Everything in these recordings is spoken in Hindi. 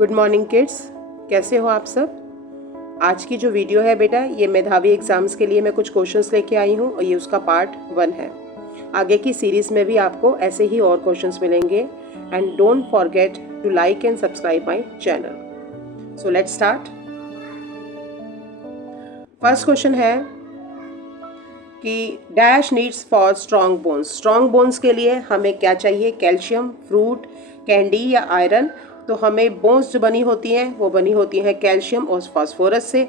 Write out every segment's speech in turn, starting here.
गुड मॉर्निंग किड्स, कैसे हो आप सब। आज की जो वीडियो है बेटा, ये मेधावी एग्जाम्स के लिए मैं कुछ क्वेश्चंस लेके आई हूँ और ये उसका पार्ट 1 है। आगे की सीरीज में भी आपको ऐसे ही और क्वेश्चंस मिलेंगे। And don't forget to like and subscribe my channel. So let's start. First question है कि dash needs for strong bones. Strong bones के लिए हमें क्या चाहिए? कैल्शियम, फ्रूट, कैंडी या आयरन। तो हमें बोन्स जो बनी होती हैं वो बनी होती हैं कैल्शियम और फास्फोरस से।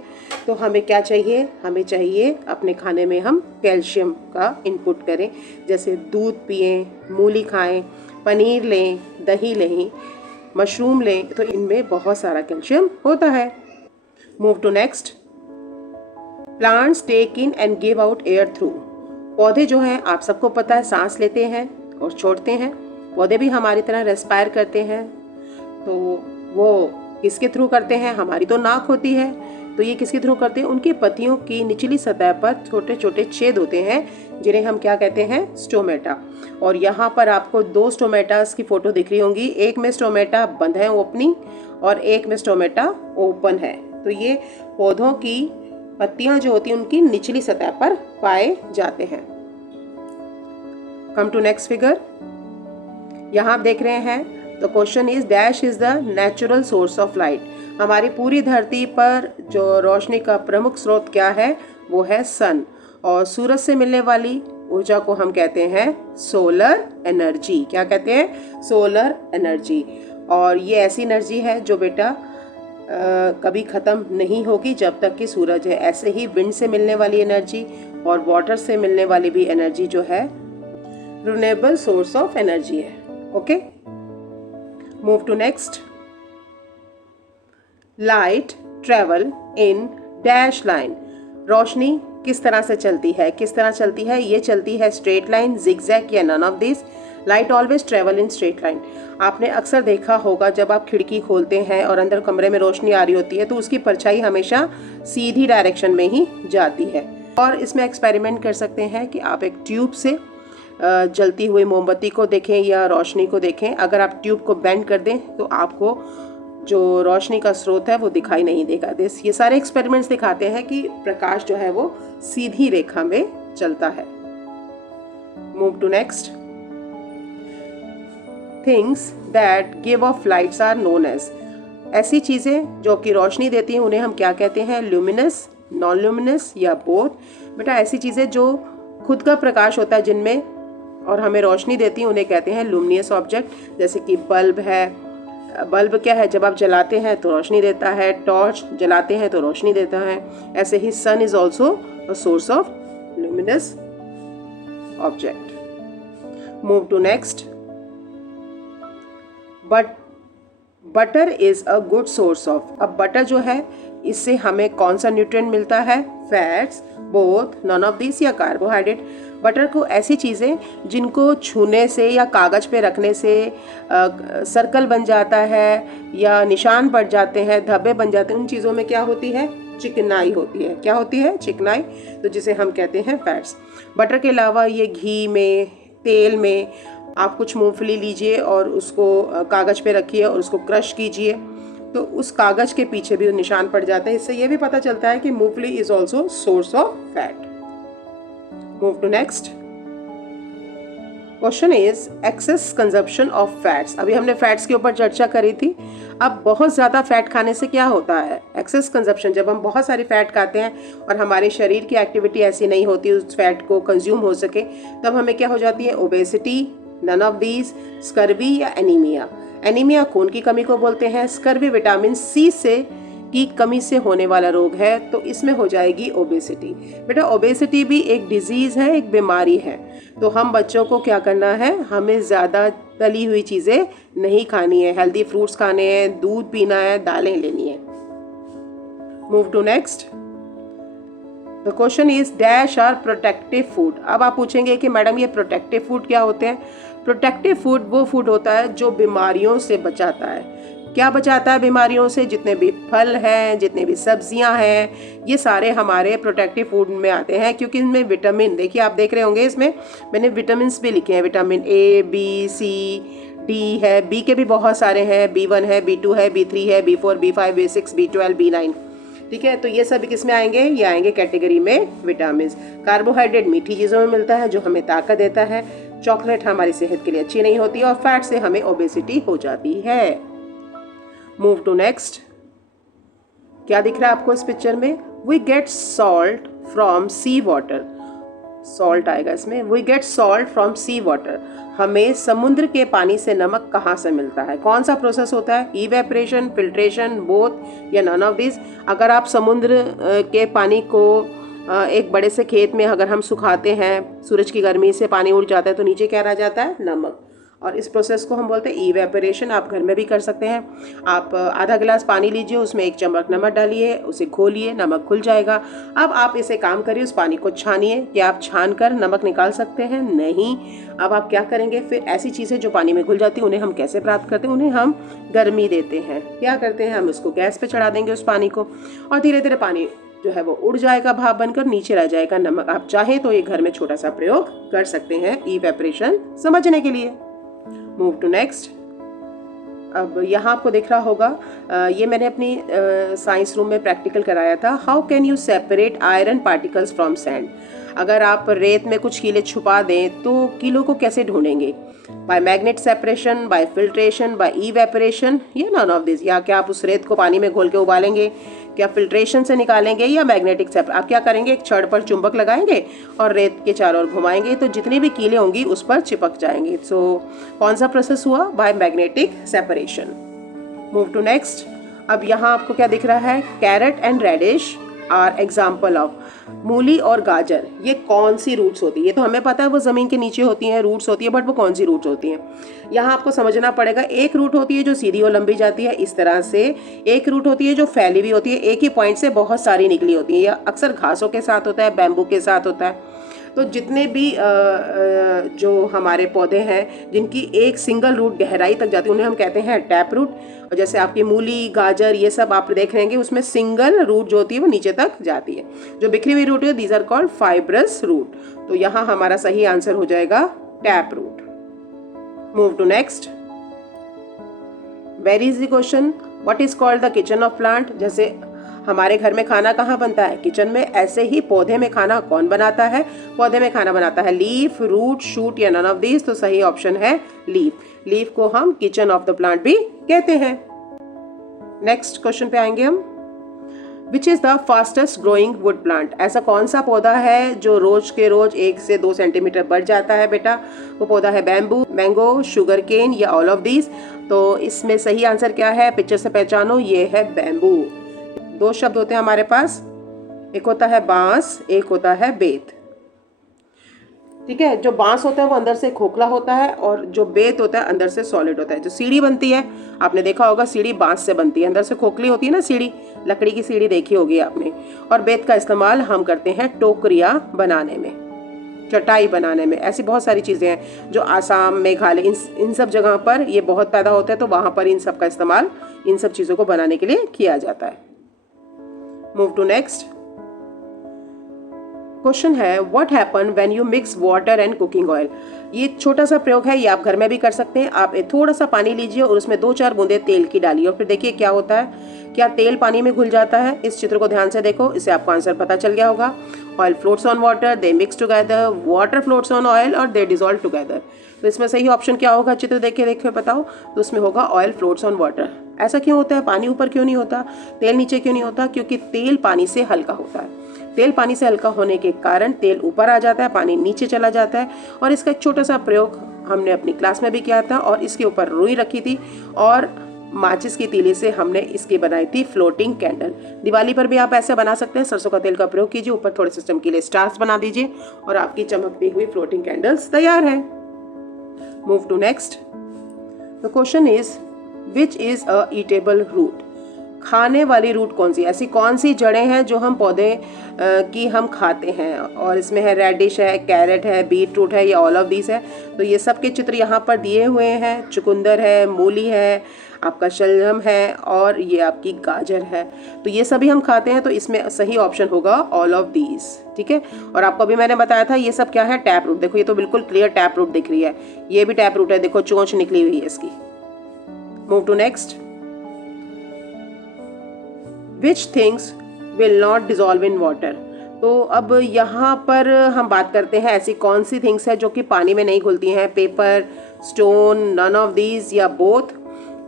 तो हमें क्या चाहिए? हमें चाहिए अपने खाने में हम कैल्शियम का इनपुट करें, जैसे दूध पिएं, मूली खाएं, पनीर लें, दही लें, मशरूम लें, तो इनमें बहुत सारा कैल्शियम होता है। Move to next. Plants take in and give out air through. पौधे जो हैं आप सबको पता है सांस लेते हैं और छोड़ते हैं। पौधे भी हमारी तरह रेस्पायर करते हैं। तो वो किसके थ्रू करते हैं? हमारी तो नाक होती है, तो ये किसके थ्रू करते हैं? उनकी पत्तियों की निचली सतह पर छोटे छोटे छेद होते हैं जिन्हें हम क्या कहते हैं? स्टोमेटा। और यहाँ पर आपको 2 स्टोमेटास की फोटो दिख रही होंगी। एक में स्टोमेटा बंद है ओपनिंग और एक में स्टोमेटा ओपन है। तो ये पौधों की पत्तियां जो होती हैं उनकी निचली सतह पर पाए जाते हैं। Come to next figure. यहाँ आप देख रहे हैं the question is dash is the natural source of light. हमारी पूरी धरती पर जो रोशनी का प्रमुख स्रोत क्या है? वो है सन। और सूरज से मिलने वाली ऊर्जा को हम कहते हैं सोलर एनर्जी। क्या कहते हैं? Solar energy. और ये ऐसी एनर्जी है जो बेटा कभी ख़त्म नहीं होगी जब तक कि सूरज है। ऐसे ही विंड से मिलने वाली एनर्जी और वाटर से मिलने वाली भी एनर्जी जो है रिन्यूएबल सोर्स ऑफ एनर्जी है। Okay, move to next. Light travel in dash line. रोशनी किस तरह से चलती है? किस तरह चलती है? ये चलती है स्ट्रेट लाइन, जिगजैग या none of this. Light always travel in straight line. आपने अक्सर देखा होगा जब आप खिड़की खोलते हैं और अंदर कमरे में रोशनी आ रही होती है तो उसकी परछाई हमेशा सीधी डायरेक्शन में ही जाती है। और इसमें एक्सपेरिमेंट कर सकते हैं कि आप एक ट्यूब से जलती हुई मोमबत्ती को देखें या रोशनी को देखें। अगर आप ट्यूब को बेंड कर दें तो आपको जो रोशनी का स्रोत है वो दिखाई नहीं देगा। ये सारे एक्सपेरिमेंट्स दिखाते हैं कि प्रकाश जो है वो सीधी रेखा में चलता है। Move to next. Things that give off lights are known as. ऐसी चीज़ें जो कि रोशनी देती हैं उन्हें हम क्या कहते हैं? ल्यूमिनस, नॉन ल्यूमिनस या बोथ। बेटा ऐसी चीज़ें जो खुद का प्रकाश होता है जिनमें और हमें रोशनी देती हैं उन्हें कहते हैं लुमिनियस ऑब्जेक्ट। जैसे कि बल्ब है। बल्ब क्या है? जब आप जलाते हैं तो रोशनी देता है। टॉर्च जलाते हैं तो रोशनी देता है। ऐसे ही sun is also a source of luminous object. Move to next. Butter is a good source of. अब बटर जो है इससे हमें कौन सा न्यूट्रिएंट मिलता है? Fats, both, none of this या कार्बोहाइड्रेट। बटर को ऐसी चीज़ें जिनको छूने से या कागज़ पे रखने से सर्कल बन जाता है या निशान पड़ जाते हैं, धब्बे बन जाते हैं, उन चीज़ों में क्या होती है? चिकनाई होती है। क्या होती है? चिकनाई। तो जिसे हम कहते हैं फैट्स। बटर के अलावा ये घी में, तेल में आप कुछ मूंगफली लीजिए और उसको कागज़ पे रखिए और उसको क्रश कीजिए तो उस कागज़ के पीछे भी निशान पड़ जाता है। इससे ये भी पता चलता है कि मूंगफली is also source of fat. Move to next. Question is excess consumption of fats. अभी हमने फैट्स के ऊपर चर्चा करी थी। अब बहुत ज़्यादा फैट खाने से क्या होता है? Excess consumption. जब हम बहुत सारी फैट खाते हैं और हमारे शरीर की एक्टिविटी ऐसी नहीं होती उस फैट को कंज्यूम हो सके, तब हमें क्या हो जाती है? Obesity, none of these, scurvy या एनीमिया। एनीमिया खून की कमी को बोलते हैं। स्कर्वी विटामिन सी से की कमी से होने वाला रोग है, तो इसमें हो जाएगी ओबेसिटी। बेटा ओबेसिटी भी एक डिजीज़ है, एक बीमारी है। तो हम बच्चों को क्या करना है? हमें ज़्यादा तली हुई चीज़ें नहीं खानी है। हेल्दी फ्रूट्स खाने हैं, दूध पीना है, दालें लेनी है। Move to next. The question is dash are protective food. अब आप पूछेंगे कि मैडम ये प्रोटेक्टिव फूड क्या होते हैं? प्रोटेक्टिव फूड वो फूड होता है जो बीमारियों से बचाता है। क्या बचाता है बीमारियों से? जितने भी फल हैं, जितने भी सब्जियां हैं, ये सारे हमारे प्रोटेक्टिव फूड में आते हैं क्योंकि इनमें विटामिन, देखिए आप देख रहे होंगे इसमें मैंने विटामिन भी लिखे हैं। Vitamin A, B, C, D है, बी के भी बहुत सारे हैं, B1 है, B2 है, B3 है, B4, B5, B6, B12, B9। ठीक है, तो ये सभी किस में आएंगे? ये आएंगे कैटेगरी में विटामिन। कार्बोहाइड्रेट मीठी चीज़ों में मिलता है जो हमें ताकत देता है। चॉकलेट हमारी सेहत के लिए अच्छी नहीं होती और फैट से हमें ओबेसिटी हो जाती है। Move to next. क्या दिख रहा है आपको इस पिक्चर में? We get salt from sea water. Salt आएगा इसमें। We get salt from sea water. हमें समुद्र के पानी से नमक कहाँ से मिलता है? कौन सा प्रोसेस होता है? इवेपरेशन, फिल्ट्रेशन, बोथ या नन ऑफ दिस? अगर आप समुद्र के पानी को एक बड़े से खेत में अगर हम सुखाते हैं, सूरज की गर्मी से पानी उड़ जाता है तो नीचे क्या रह जाता है? नमक। और इस प्रोसेस को हम बोलते हैं इवेपरेशन। आप घर में भी कर सकते हैं। आप आधा गिलास पानी लीजिए, उसमें 1 चम्मच नमक डालिए, उसे घोलिए, नमक घुल जाएगा। अब आप इसे काम करिए, उस पानी को छानिए। क्या आप छान कर नमक निकाल सकते हैं? नहीं। अब आप क्या करेंगे? फिर ऐसी चीज़ें जो पानी में घुल जाती हैं उन्हें हम कैसे प्राप्त करते हैं? उन्हें हम गर्मी देते हैं। क्या करते हैं? हम उसको गैस पे चढ़ा देंगे उस पानी को, और धीरे धीरे पानी जो है वो उड़ जाएगा, भाप बनकर नीचे रह जाएगा नमक। आप चाहें तो ये घर में छोटा सा प्रयोग कर सकते हैं इवेपरेशन समझने के लिए। Move to next. अब यहाँ आपको दिख रहा होगा, ये मैंने अपनी साइंस रूम में प्रैक्टिकल कराया था। How can you separate iron particles from sand? अगर आप रेत में कुछ कीले छुपा दें तो कीलों को कैसे ढूंढेंगे? By magnet separation, by filtration, by evaporation या नन ऑफ दिस? या क्या आप उस रेत को पानी में घोल के उबालेंगे? क्या फिल्ट्रेशन से निकालेंगे या मैग्नेटिक सेपरेशन? आप क्या करेंगे? एक छड़ पर चुंबक लगाएंगे और रेत के चारों ओर घुमाएंगे तो जितनी भी कीले होंगी उस पर चिपक जाएंगे। सो कौन सा प्रोसेस हुआ? By magnetic separation. Move to next. अब यहाँ आपको क्या दिख रहा है? Carrot and radish are example of. मूली और गाजर ये कौन सी रूट्स होती है? ये तो हमें पता है वो ज़मीन के नीचे होती हैं, रूट्स होती है, बट वो कौन सी रूट्स होती हैं? यहाँ आपको समझना पड़ेगा। एक रूट होती है जो सीधी और लंबी जाती है इस तरह से, एक रूट होती है जो फैली हुई होती है, एक ही पॉइंट से बहुत सारी निकली होती है। यह अक्सर घासों के साथ होता है, बैम्बू के साथ होता है। तो जितने भी जो हमारे पौधे हैं जिनकी एक सिंगल रूट गहराई तक जाती है उन्हें हम कहते हैं टैप रूट। और जैसे आपकी मूली, गाजर ये सब आप देख रहे हैं उसमें सिंगल रूट जो होती है वो नीचे तक जाती है। जो बिखरी हुई रूट है these are called fibrous root. तो यहाँ हमारा सही आंसर हो जाएगा tap root. Move to next. Very easy question. What is called the kitchen of plant? जैसे हमारे घर में खाना कहाँ बनता है? किचन में। ऐसे ही पौधे में खाना कौन बनाता है? पौधे में खाना बनाता है लीफ, रूट, शूट या नन ऑफ दीज? तो सही ऑप्शन है लीफ। लीफ को हम किचन ऑफ द प्लांट भी कहते हैं। नेक्स्ट क्वेश्चन पे आएंगे हम। Which is the fastest growing would plant? ऐसा कौन सा पौधा है जो रोज के रोज 1 से 2 सेंटीमीटर बढ़ जाता है बेटा? वो पौधा है बैम्बू, मैंगो, शुगर केन या ऑल ऑफ दीज? तो इसमें सही आंसर क्या है? पिक्चर से पहचानो, ये है बैम्बू। 2 शब्द होते हैं हमारे पास, एक होता है बांस, एक होता है बेत। ठीक है, जो बांस होता है वो अंदर से खोखला होता है और जो बेत होता है अंदर से सॉलिड होता है। जो सीढ़ी बनती है आपने देखा होगा, सीढ़ी बांस से बनती है, अंदर से खोखली होती है ना सीढ़ी, लकड़ी की सीढ़ी देखी होगी आपने। और बेत का इस्तेमाल हम करते हैं टोकरियाँ बनाने में, चटाई बनाने में। ऐसी बहुत सारी चीज़ें हैं जो आसाम, मेघालय इन सब जगह पर ये बहुत पैदा होता है, तो वहाँ पर इन सब का इस्तेमाल इन सब चीज़ों को बनाने के लिए किया जाता है। Move to next. क्वेश्चन है what happen when you mix water and cooking oil? ये छोटा सा प्रयोग है, ये आप घर में भी कर सकते हैं। आप थोड़ा सा पानी लीजिए और उसमें 2-4 बूंदे तेल की डालिए और फिर देखिए क्या होता है। क्या तेल पानी में घुल जाता है? इस चित्र को ध्यान से देखो, इससे आपको आंसर पता चल गया होगा। Oil floats on water, they mix together, water floats on oil और दे डिजॉल्व टुगेदर। तो इसमें सही ऑप्शन क्या होगा? चित्र देखे देखे बताओ। तो उसमें होगा ऑयल फ्लोट्स ऑन वाटर। ऐसा क्यों होता है? पानी ऊपर क्यों नहीं होता, तेल नीचे क्यों नहीं होता? क्योंकि तेल पानी से हल्का होता है। तेल पानी से हल्का होने के कारण तेल ऊपर आ जाता है, पानी नीचे चला जाता है। और इसका एक छोटा सा प्रयोग हमने अपनी क्लास में भी किया था और इसके ऊपर रुई रखी थी और माचिस की तीली से हमने इसकी बनाई थी फ्लोटिंग कैंडल। दिवाली पर भी आप ऐसे बना सकते हैं। सरसों का तेल का प्रयोग कीजिए, ऊपर थोड़े से चमकीले स्टार्स बना दीजिए और आपकी चमकती हुई फ्लोटिंग कैंडल्स तैयार है। Move to next. The question is which is a edible root? खाने वाली रूट कौन सी? ऐसी कौन सी जड़ें हैं जो हम पौधे की हम खाते हैं? और इसमें है रेडिश है, कैरेट है, बीट रूट है या ऑल ऑफ दीज है। तो ये सब के चित्र यहाँ पर दिए हुए हैं। चुकंदर है, मूली है, आपका शलजम है और ये आपकी गाजर है। तो ये सभी हम खाते हैं, तो इसमें सही ऑप्शन होगा ऑल ऑफ दीज। ठीक है, और आपको अभी मैंने बताया था ये सब क्या है, टैप रूट। देखो ये तो बिल्कुल क्लियर टैप रूट दिख रही है, ये भी टैप रूट है, देखो चोंच निकली हुई है इसकी। Move to next. Which things will not dissolve in water. तो अब यहाँ पर हम बात करते हैं ऐसी कौन सी थिंग्स है जो कि पानी में नहीं घुलती हैं। Paper, stone, none of these या बोथ।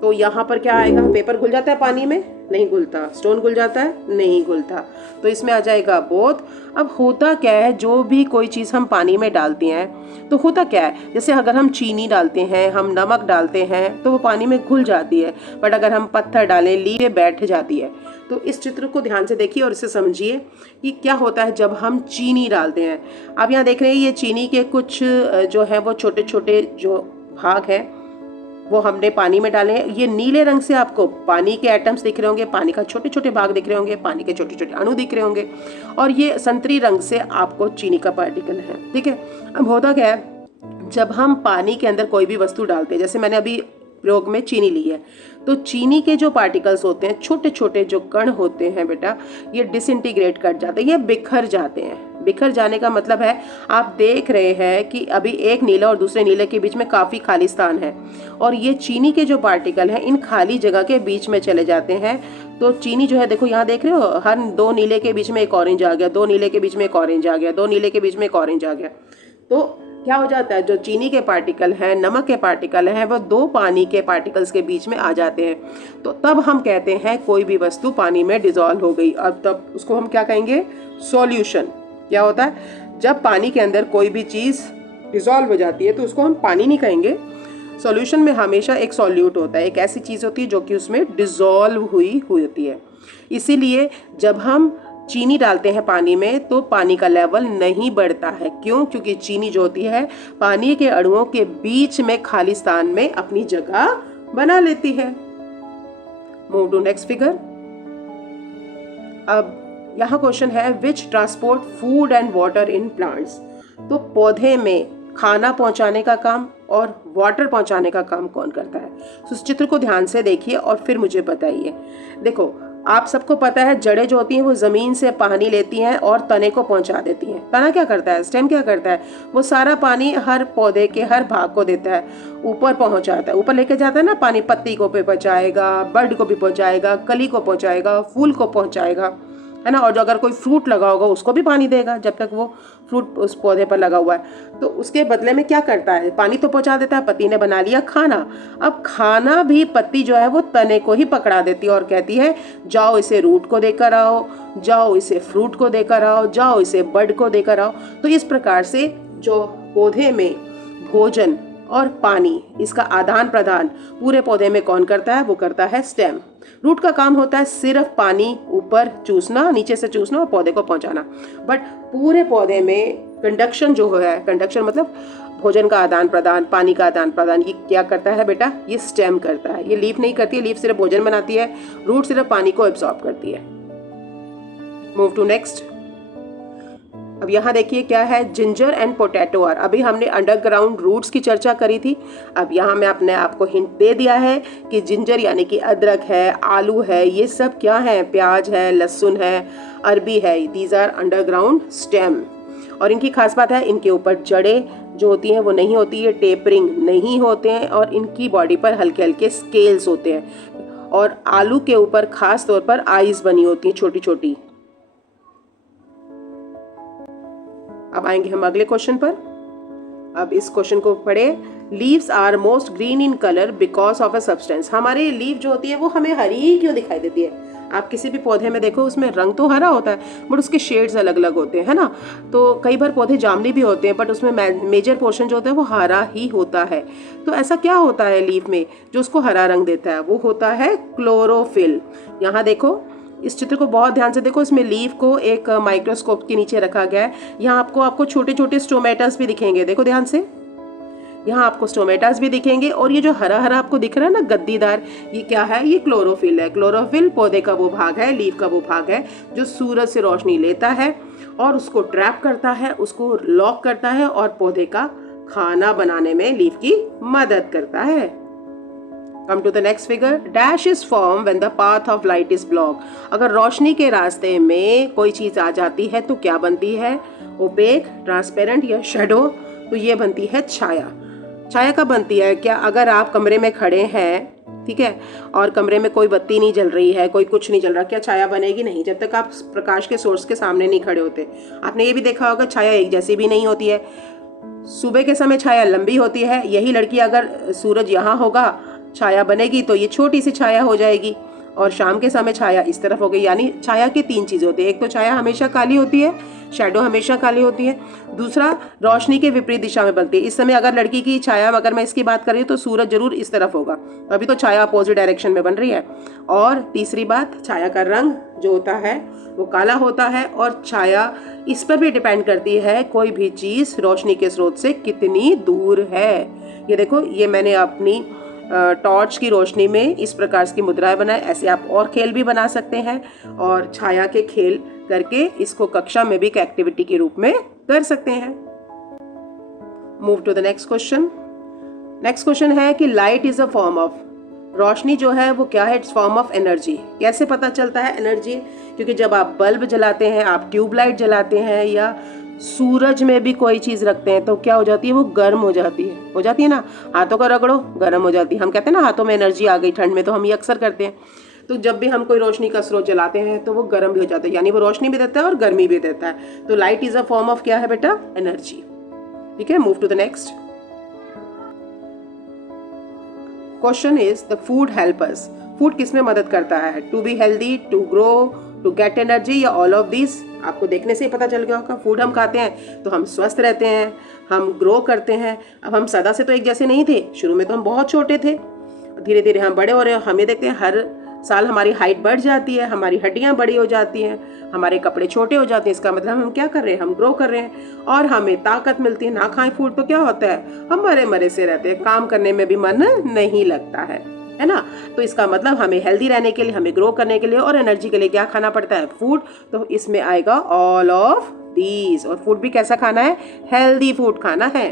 तो यहाँ पर क्या आएगा, पेपर घुल जाता है पानी में, नहीं घुलता। स्टोन घुल जाता है, नहीं घुलता। तो इसमें आ जाएगा बोथ। अब होता क्या है, जो भी कोई चीज़ हम पानी में डालते हैं तो होता क्या है, जैसे अगर हम चीनी डालते हैं, हम नमक डालते हैं तो वो पानी में घुल जाती है, बट अगर हम पत्थर डालें, लीले बैठ जाती है। तो इस चित्र को ध्यान से देखिए और इसे समझिए कि क्या होता है जब हम चीनी डालते हैं। आप यहाँ देख रहे हैं ये चीनी के कुछ जो है वो छोटे छोटे जो भाग हैं वो हमने पानी में डाले हैं। ये नीले रंग से आपको पानी के एटम्स दिख रहे होंगे, पानी का छोटे छोटे भाग दिख रहे होंगे, पानी के छोटे छोटे अणु दिख रहे होंगे, और ये संतरी रंग से आपको चीनी का पार्टिकल है। ठीक है, अब होता क्या है, जब हम पानी के अंदर कोई भी वस्तु डालते हैं, जैसे मैंने अभी प्रयोग में चीनी ली है, तो चीनी के जो पार्टिकल्स होते हैं, छोटे छोटे जो कण होते हैं बेटा, ये डिसइंटीग्रेट कर जाते हैं, ये बिखर जाते हैं। बिखर जाने का मतलब है, आप देख रहे हैं कि अभी एक नीला और दूसरे नीले के बीच में काफ़ी खाली स्थान है, और ये चीनी के जो पार्टिकल हैं इन खाली जगह के बीच में चले जाते हैं। तो चीनी जो है, देखो यहाँ देख रहे हो, हर दो नीले के बीच में एक ऑरेंज आ गया, दो नीले के बीच में एक ऑरेंज आ गया, दो नीले के बीच में एक ऑरेंज आ गया। तो क्या हो जाता है, जो चीनी के पार्टिकल हैं, नमक के पार्टिकल हैं, वो दो पानी के पार्टिकल्स के बीच में आ जाते हैं। तो तब हम कहते हैं कोई भी वस्तु पानी में डिजॉल्व हो गई। अब तब उसको हम क्या कहेंगे, सॉल्यूशन। क्या होता है, जब पानी के अंदर कोई भी चीज़ डिजॉल्व हो जाती है तो उसको हम पानी नहीं कहेंगे। सॉल्यूशन में हमेशा एक सॉल्यूट होता है, एक ऐसी चीज़ होती है जो कि उसमें डिजॉल्व हुई होती है। इसीलिए जब हम चीनी डालते हैं पानी में तो पानी का लेवल नहीं बढ़ता है। क्यों? क्योंकि चीनी जो होती है पानी के अणुओं के बीच में खाली स्थान में अपनी जगह बना लेती है। Move to next figure. अब यहाँ क्वेश्चन है, which transport food and water in plants. तो पौधे में खाना पहुंचाने का काम और वाटर पहुंचाने का काम कौन करता है। तो इस चित्र को ध्यान से देखिए और फिर मुझे बताइए। देखो, आप सबको पता है जड़ें जो होती हैं वो ज़मीन से पानी लेती हैं और तने को पहुंचा देती हैं। तना क्या करता है, स्टेम क्या करता है, वो सारा पानी हर पौधे के हर भाग को देता है, ऊपर पहुंचाता है, ऊपर लेके जाता है ना पानी। पत्ती को भी पहुंचाएगा, बर्ड को भी पहुंचाएगा, कली को पहुंचाएगा, फूल को पहुंचाएगा, है ना। और जो अगर कोई फ्रूट लगा होगा उसको भी पानी देगा जब तक वो फ्रूट उस पौधे पर लगा हुआ है। तो उसके बदले में क्या करता है, पानी तो पहुंचा देता है, पत्ती ने बना लिया खाना। अब खाना भी पत्ती जो है वो तने को ही पकड़ा देती है और कहती है जाओ इसे रूट को देकर आओ, जाओ इसे फ्रूट को देकर आओ, जाओ इसे बर्ड को देकर आओ। तो इस प्रकार से जो पौधे में भोजन और पानी, इसका आदान प्रदान पूरे पौधे में कौन करता है, वो करता है स्टेम। रूट का काम होता है सिर्फ पानी ऊपर चूसना, नीचे से चूसना और पौधे को पहुंचाना। बट पूरे पौधे में कंडक्शन जो है, कंडक्शन मतलब भोजन का आदान प्रदान, पानी का आदान प्रदान, ये क्या करता है बेटा, ये स्टेम करता है। ये लीफ नहीं करती है, लीफ सिर्फ भोजन बनाती है, रूट सिर्फ पानी को एब्सॉर्ब करती है। Move to next. अब यहाँ देखिए क्या है, जिंजर एंड पोटैटो आर। अभी हमने अंडरग्राउंड रूट्स की चर्चा करी थी। अब यहाँ मैं अपने आपको हिंट दे दिया है कि जिंजर यानी कि अदरक है, आलू है, ये सब क्या है, प्याज है, लहसुन है, अरबी है। These are underground stem. और इनकी खास बात है, इनके ऊपर जड़ें जो होती हैं वो नहीं होती है, टेपरिंग नहीं होते हैं, और इनकी बॉडी पर हल्के हल्के स्केल्स होते हैं। और आलू के ऊपर खास तौर पर आईज बनी होती हैं, छोटी छोटी। अब आएंगे हम अगले क्वेश्चन पर। अब इस क्वेश्चन को पढ़े। Leaves are most green in colour because of a substance. हमारी लीफ जो होती है वो हमें हरी क्यों दिखाई देती है। आप किसी भी पौधे में देखो, उसमें रंग तो हरा होता है बट उसके शेड्स अलग अलग होते हैं, है ना। तो कई बार पौधे जामुनी भी होते हैं बट उसमें मेजर पोर्शन जो होता है वो हरा ही होता है। तो ऐसा क्या होता है लीफ में जो उसको हरा रंग देता है, वो होता है क्लोरोफिल। यहाँ देखो, इस चित्र को बहुत ध्यान से देखो, इसमें लीफ को एक माइक्रोस्कोप के नीचे रखा गया है। यहाँ आपको छोटे छोटे स्टोमेटास भी दिखेंगे, देखो ध्यान से, यहाँ आपको स्टोमेटास भी दिखेंगे। और ये जो हरा हरा आपको दिख रहा है ना गद्दीदार, ये क्या है, ये क्लोरोफिल है। क्लोरोफिल पौधे का वो भाग है, लीफ का वो भाग है जो सूरज से रोशनी लेता है और उसको ट्रैप करता है, उसको लॉक करता है और पौधे का खाना बनाने में लीफ की मदद करता है। Come to the next figure. Dash is form when the path of light is block. अगर रोशनी के रास्ते में कोई चीज आ जाती है तो क्या बनती है? ओपेक, ट्रांसपेरेंट या शेडो। तो ये बनती है छाया। छाया कब बनती है? क्या अगर आप कमरे में खड़े हैं, ठीक है, और कमरे में कोई बत्ती नहीं जल रही है, कोई कुछ नहीं जल रहा, क्या छाया बनेगी? नहीं, जब तक आप प्रकाश के सोर्स के सामने नहीं खड़े होते। आपने ये भी देखा होगा छाया एक जैसी भी नहीं होती है। सुबह के समय छाया लंबी होती है, यही लड़की अगर सूरज यहाँ होगा छाया बनेगी तो ये छोटी सी छाया हो जाएगी, और शाम के समय छाया इस तरफ हो गई। यानी छाया की तीन चीजें होती है। एक तो छाया हमेशा काली होती है, शैडो हमेशा काली होती है। दूसरा, रोशनी के विपरीत दिशा में बनती है। इस समय अगर लड़की की छाया, अगर मैं इसकी बात कर रही हूँ तो सूरज जरूर इस तरफ होगा, अभी तो छाया अपोजिट डायरेक्शन में बन रही है। और तीसरी बात, छाया का रंग जो होता है वो काला होता है, और छाया इस पर भी डिपेंड करती है कोई भी चीज रोशनी के स्रोत से कितनी दूर है। ये देखो, ये मैंने अपनी टॉर्च की रोशनी में इस प्रकार की मुद्राएं बनाए। ऐसे आप और खेल भी बना सकते हैं, और छाया के खेल करके इसको कक्षा में भी एक एक्टिविटी के रूप में कर सकते हैं। Move to the next question. Next question है कि light is a form of, रोशनी जो है वो क्या है? It's form of energy. कैसे पता चलता है एनर्जी? क्योंकि जब आप बल्ब जलाते हैं, आप ट्यूबलाइट जलाते हैं, या सूरज में भी कोई चीज रखते हैं तो क्या हो जाती है? वो गर्म हो जाती है ना। हाथों को रगड़ो, गर्म हो जाती है। हम कहते हैं ना हाथों में एनर्जी आ गई ठंड में, तो हम ये अक्सर करते हैं। तो जब भी हम कोई रोशनी का स्रोत जलाते हैं तो वो गर्म भी हो जाता है, यानी वो रोशनी भी देता है और गर्मी भी देता है। तो light is a form of क्या है बेटा? एनर्जी। ठीक है, move to the next question is the food help us. Food किस में मदद करता है? To be healthy, to grow, to get energy, या ऑल ऑफ दिस? आपको देखने से ही पता चल गया होगा। फूड हम खाते हैं तो हम स्वस्थ रहते हैं, हम ग्रो करते हैं। अब हम सदा से तो एक जैसे नहीं थे, शुरू में तो हम बहुत छोटे थे, धीरे धीरे हम बड़े हो रहे हैं। हमें देखते हैं हर साल हमारी हाइट बढ़ जाती है, हमारी हड्डियां बड़ी हो जाती हैं, हमारे कपड़े छोटे हो जाते हैं। इसका मतलब हम क्या कर रहे हैं? हम ग्रो कर रहे हैं, और हमें ताकत मिलती है। ना खाएं फूड तो क्या होता है? हम मरे मरे से रहते हैं, काम करने में भी मन नहीं लगता है ना। तो इसका मतलब हमें हेल्दी रहने के लिए, हमें ग्रो करने के लिए और एनर्जी के लिए क्या खाना पड़ता है? फूड। तो इसमें आएगा ऑल ऑफ दीज। और फूड भी कैसा खाना है? हेल्दी फूड खाना है।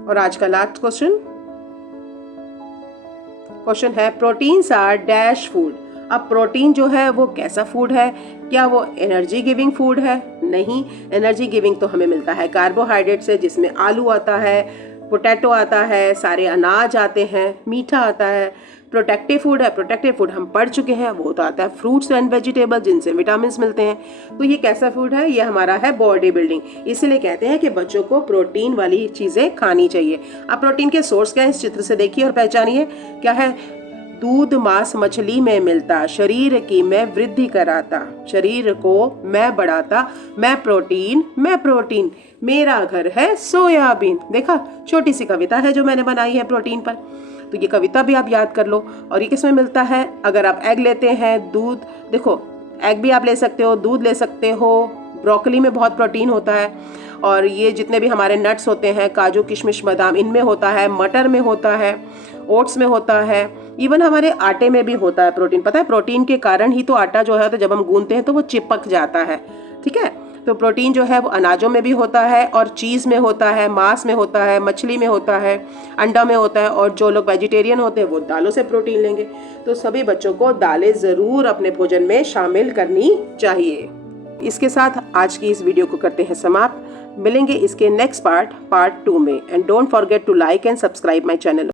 और आज का लास्ट क्वेश्चन है प्रोटीन्स आर डैश फूड। अब प्रोटीन जो है वो कैसा फूड है? क्या वो एनर्जी गिविंग फूड है? नहीं, एनर्जी गिविंग तो हमें मिलता है कार्बोहाइड्रेट से, जिसमें आलू आता है, पोटैटो आता है, सारे अनाज आते हैं, मीठा आता है। प्रोटेक्टिव फूड है, प्रोटेक्टिव फूड हम पढ़ चुके हैं, वो तो आता है फ्रूट्स एंड वेजिटेबल, जिनसे विटामिन मिलते हैं। तो ये कैसा फूड है? ये हमारा है बॉडी बिल्डिंग। इसीलिए कहते हैं कि बच्चों को प्रोटीन वाली चीजें खानी चाहिए। अब प्रोटीन के सोर्स क्या है? इस चित्र से देखिए और पहचानिए। क्या है? दूध मांस मछली में मिलता, शरीर की मैं वृद्धि कराता, शरीर को मैं बढ़ाता, मैं प्रोटीन, मेरा घर है सोयाबीन। देखा, छोटी सी कविता है जो मैंने बनाई है प्रोटीन पर। तो ये कविता भी आप याद कर लो। और ये किसमें मिलता है? अगर आप एग लेते हैं, दूध, देखो एग भी आप ले सकते हो, दूध ले सकते हो, ब्रोकली में बहुत प्रोटीन होता है, और ये जितने भी हमारे नट्स होते हैं, काजू किशमिश बादाम, इनमें होता है, मटर में होता है, ओट्स में होता है, इवन हमारे आटे में भी होता है प्रोटीन। पता है, प्रोटीन के कारण ही तो आटा जो है तो जब हम गूंथते हैं तो वो चिपक जाता है। ठीक है, तो प्रोटीन जो है वो अनाजों में भी होता है, और चीज़ में होता है, मांस में होता है, मछली में होता है, अंडा में होता है, और जो लोग वेजिटेरियन होते हैं वो दालों से प्रोटीन लेंगे। तो सभी बच्चों को दालें ज़रूर अपने भोजन में शामिल करनी चाहिए। इसके साथ आज की इस वीडियो को करते हैं समाप्त। मिलेंगे इसके नेक्स्ट पार्ट 2 में। And don't forget to like and subscribe my channel.